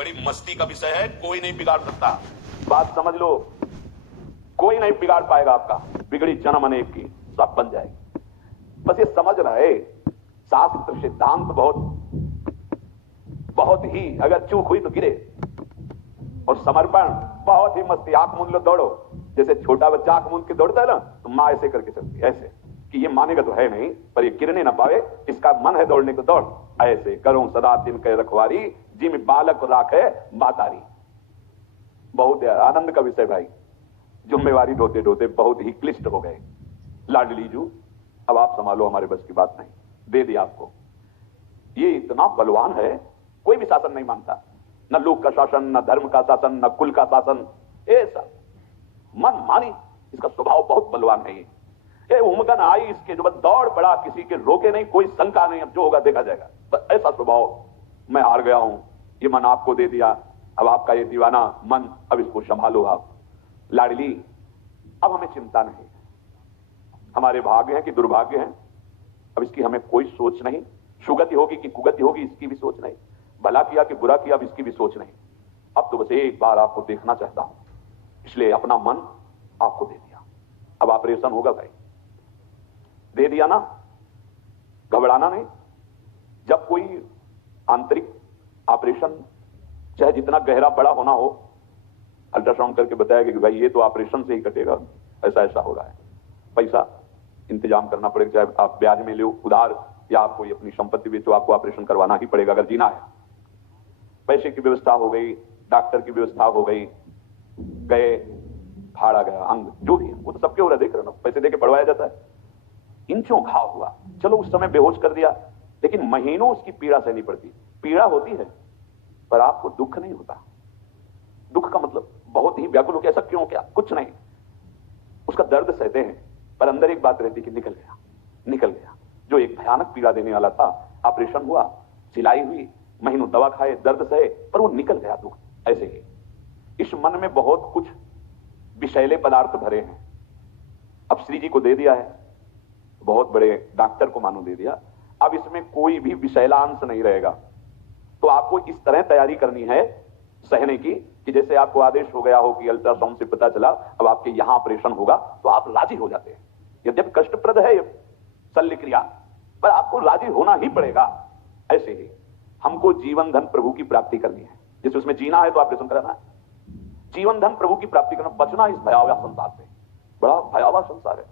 बड़ी मस्ती का विषय है, कोई नहीं बिगाड़ सकता। बात समझ लो, कोई नहीं बिगाड़ पाएगा आपका। बिगड़ी जन्म अनेक की, सब बन जाएगी। बस ये समझ रहे, शास्त्र सिद्धांत बहुत ही, अगर चूक हुई तो गिरे। और समर्पण बहुत ही मस्ती, आंख मूंद लो दौड़ो। जैसे छोटा बच्चा आंख मूंद के दौड़ता है ना, तो मां ऐसे करके चलती है, ऐसे कि ये मानेगा तो है नहीं, पर ये गिरने ना पावे, इसका मन है दौड़ने को, दौड़। ऐसे करो सदा दिन के रखवारी, जिम बालक राखे मातारी। बहुत आनंद का विषय भाई। जिम्मेवारी ढोते ढोते बहुत ही क्लिष्ट हो गए। लाडली जू, अब आप संभालो, हमारे बस की बात नहीं, दे दिया आपको। ये इतना बलवान है, कोई भी शासन नहीं मानता, न लोक का शासन, न धर्म का शासन, न कुल का शासन, ऐसा मन मानी। इसका स्वभाव बहुत बलवान है। ये उमगन आई इसके, जो बस दौड़ पड़ा, किसी के रोके नहीं, कोई शंका नहीं, अब जो होगा देखा जाएगा। बस ऐसा स्वभाव। मैं हार गया हूं, ये मन आपको दे दिया, अब आपका ये दीवाना मन, अब इसको संभालो आप। लाडली, अब हमें चिंता नहीं, हमारे भाग्य है कि दुर्भाग्य है, अब इसकी हमें कोई सोच नहीं। सुगति होगी कि कुगति होगी, इसकी भी सोच नहीं। भला किया कि बुरा किया, अब इसकी भी सोच नहीं। अब तो बस एक बार आपको देखना चाहता हूं, इसलिए अपना मन आपको दे दिया। अब ऑपरेशन होगा भाई, दे दिया ना, घबराना नहीं। जब कोई आंतरिक ऑपरेशन, चाहे जितना गहरा बड़ा होना हो, अल्ट्रासाउंड करके बताया कि भाई ये तो ऑपरेशन से ही कटेगा, ऐसा ऐसा हो रहा है, पैसा इंतजाम करना पड़ेगा, चाहे आप ब्याज में लो उधार, या आपको अपनी संपत्ति बेचो, आपको ऑपरेशन करवाना ही पड़ेगा अगर जीना है। पैसे की व्यवस्था हो गई, डॉक्टर की व्यवस्था हो गई, गए, फाड़ा गया अंग, जो भी है वो तो सबके हो रहा है, देख रहे हो ना, पैसे देके पढ़वाया जाता है। इंचों घाव हुआ, चलो उस समय बेहोश कर दिया, लेकिन महीनों उसकी पीड़ा सहनी पड़ती। पीड़ा होती है पर आपको दुख नहीं होता। दुख का मतलब बहुत ही व्याकुल हो गया, ऐसा क्यों, क्या, कुछ नहीं, उसका दर्द सहते हैं, पर अंदर एक बात रहती कि निकल गया, निकल गया। जो एक भयानक पीड़ा देने वाला था, ऑपरेशन हुआ, सिलाई हुई, महीनों दवा खाए, दर्द सहे, पर वो निकल गया दुख। ऐसे ही इस मन में बहुत कुछ विषैले पदार्थ भरे हैं। अब श्री जी को दे दिया है, बहुत बड़े डॉक्टर को मानो दे दिया, अब इसमें कोई भी विषैलांश नहीं रहेगा। तो आपको इस तरह तैयारी करनी है सहने की कि जैसे आपको आदेश हो गया हो कि अल्ट्रासाउंड से पता चला अब आपके यहां ऑपरेशन होगा, तो आप राजी हो जाते हैं। यद्यपि कष्टप्रद है शल्य क्रिया, पर आपको राजी होना ही पड़ेगा। ऐसे ही हमको जीवन धन प्रभु की प्राप्ति करनी है, जिस उसमें जीना है तो ऑपरेशन कराना है। जीवन धन प्रभु की प्राप्ति करना, बचना इस भयावह संसार से। बड़ा भयावह संसार है,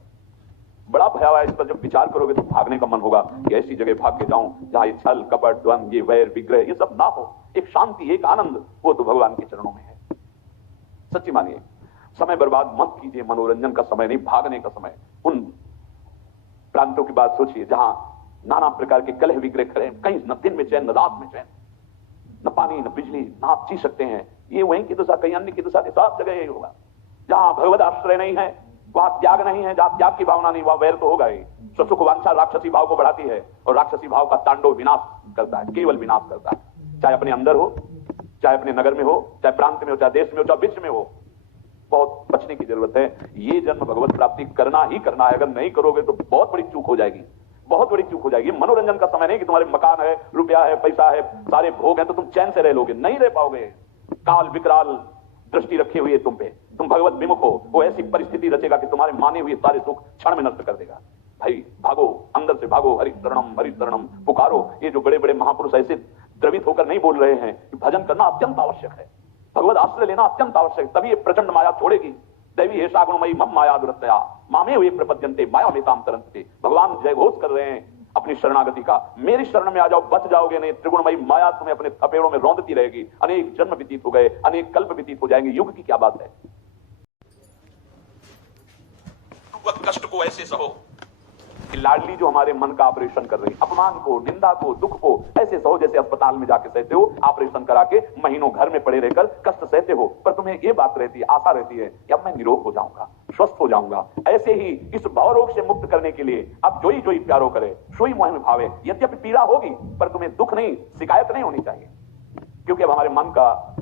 बड़ा भयावह। इस पर जब विचार करोगे तो भागने का मन होगा कि ऐसी जगह भाग के जाऊं जहां ये छल कपट द्वंद, ये वैर विग्रह, ये सब ना हो। एक शांति, एक आनंद, वो तो भगवान के चरणों में है। सच्ची मानिए, समय बर्बाद मत कीजिए, मनोरंजन का समय नहीं, भागने का समय। उन प्रांतों की बात सोचिए जहां नाना प्रकार के कलह विग्रह खड़े, कहीं न दिन में चैन, न रात में चैन, न पानी, न बिजली, न आप जी सकते हैं। ये वहीं की दशा, कहीं अन्य की दशा, सब जगह यही होगा। जहां भगवत आश्रय नहीं है, वहां त्याग नहीं है, जहां त्याग की भावना नहीं, वहां वैर तो होगा ही। सुख वांछा राक्षसी भाव को बढ़ाती है, और राक्षसी भाव का तांडव विनाश करता है, केवल विनाश करता है। चाहे अपने अंदर हो, चाहे अपने नगर में हो, चाहे प्रांत में हो, चाहे देश में हो, चाहे विश्व में हो, बहुत बचने की जरूरत है। ये जन्म भगवत प्राप्ति करना ही करना है। अगर नहीं करोगे तो बहुत बड़ी चूक हो जाएगी, बहुत बड़ी चूक हो जाएगी। मनोरंजन का समय नहीं कि तुम्हारे मकान है, रुपया है, पैसा है, सारे भोग है, तो तुम चैन से रह लोगे, नहीं रह पाओगे। काल विकराल दृष्टि रखी हुई है तुम पे, तुम भगवत विमुख हो, वो ऐसी परिस्थिति रचेगा कि तुम्हारे माने हुए सारे सुख क्षण में नष्ट कर देगा। भाई भागो, अंदर से भागो, हरि शरणम पुकारो। ये जो बड़े बड़े महापुरुष ऐसे द्रवित होकर नहीं बोल रहे हैं कि भजन करना अत्यंत आवश्यक है, भगवत आश्रय लेना अत्यंत आवश्यक है, तभी ये प्रचंड माया छोड़ेगी। दैवी हे सागुणमयी मम माया दुरतया मामे वे प्रपद्यन्ते माया में ताम तरंते। भगवान जय घोष कर रहे हैं अपनी शरणागति का, मेरी शरण में आ जाओ, बच जाओगे नहीं। त्रिगुणमयी माया तुम्हें अपने थपेड़ों में रौंदती रहेगी। अनेक जन्म व्यतीत हो गए, अनेक कल्प व्यतीत हो जाएंगे, युग की क्या बात है। कष्ट को ऐसे सहो कि लाडली जो हमारे मन का ऑपरेशन कर रही, अपमान को, निंदा को, दुख को ऐसे सहो जैसे अस्पताल में जाके सहते हो, ऑपरेशन करा के महीनों घर में पड़े रहकर कष्ट सहते हो। पर तुम्हें ये बात रहती है, आशा रहती है कि अब मैं निरोग हो जाऊंगा, स्वस्थ हो जाऊंगा। ऐसे ही इस भव रोग से मुक्त करने के लिए अब जोई जोई प्यारो करे, सोई मोह में भावे। यद्यपि पीड़ा होगी, पर तुम्हें दुख नहीं, शिकायत नहीं होनी चाहिए, क्योंकि अब हमारे मन का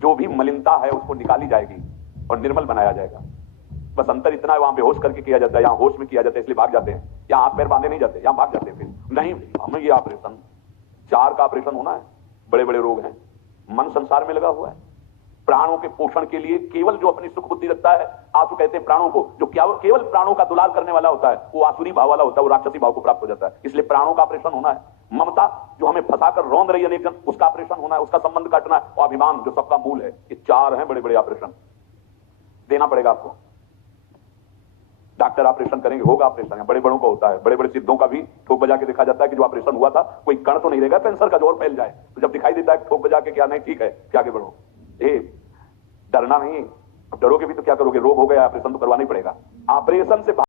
जो भी मलिनता है उसको निकाली जाएगी और निर्मल बनाया जाएगा। बस अंतर इतना है, वहां बेहोश करके किया जाता है, यहाँ होश में किया जाता है, इसलिए भाग जाते हैं। यहाँ हाथ पैर बांधे नहीं जाते, यहाँ भाग जाते हैं। फिर नहीं, हमें ये ऑपरेशन 4 का ऑपरेशन होना है, बड़े बड़े रोग हैं, मन संसार में लगा हुआ है। प्राणों के पोषण के लिए केवल जो अपनी सुख बुद्धि रखता है, आंसू कहते हैं प्राणों को, जो क्या केवल प्राणों का दुलार करने वाला होता है, वो आसुरी भाव वाला होता है, वो राक्षसी भाव को प्राप्त हो जाता है। इसलिए प्राणों का ऑपरेशन होना है। ममता जो हमें फंसाकर रौंद रही है अनेक जन, उसका ऑपरेशन होना है, उसका संबंध काटना है। और अभिमान जो सबका मूल है। ये 4 हैं बड़े बड़े ऑपरेशन, देना पड़ेगा आपको। डॉक्टर ऑपरेशन करेंगे, होगा ऑपरेशन, बड़े बड़ों का होता है। बड़े बड़े सिद्धों का भी ठोक बजा के देखा जाता है कि जो ऑपरेशन हुआ था कोई कण तो नहीं रहेगा कैंसर का, जो और फैल जाए। तो जब दिखाई देता है ठोक बजा के क्या नहीं ठीक है, क्या आगे बढ़ो। डरना नहीं, अब डरोगे भी तो क्या करोगे, रोग हो गया ऑपरेशन तो करवाना ही पड़ेगा। ऑपरेशन से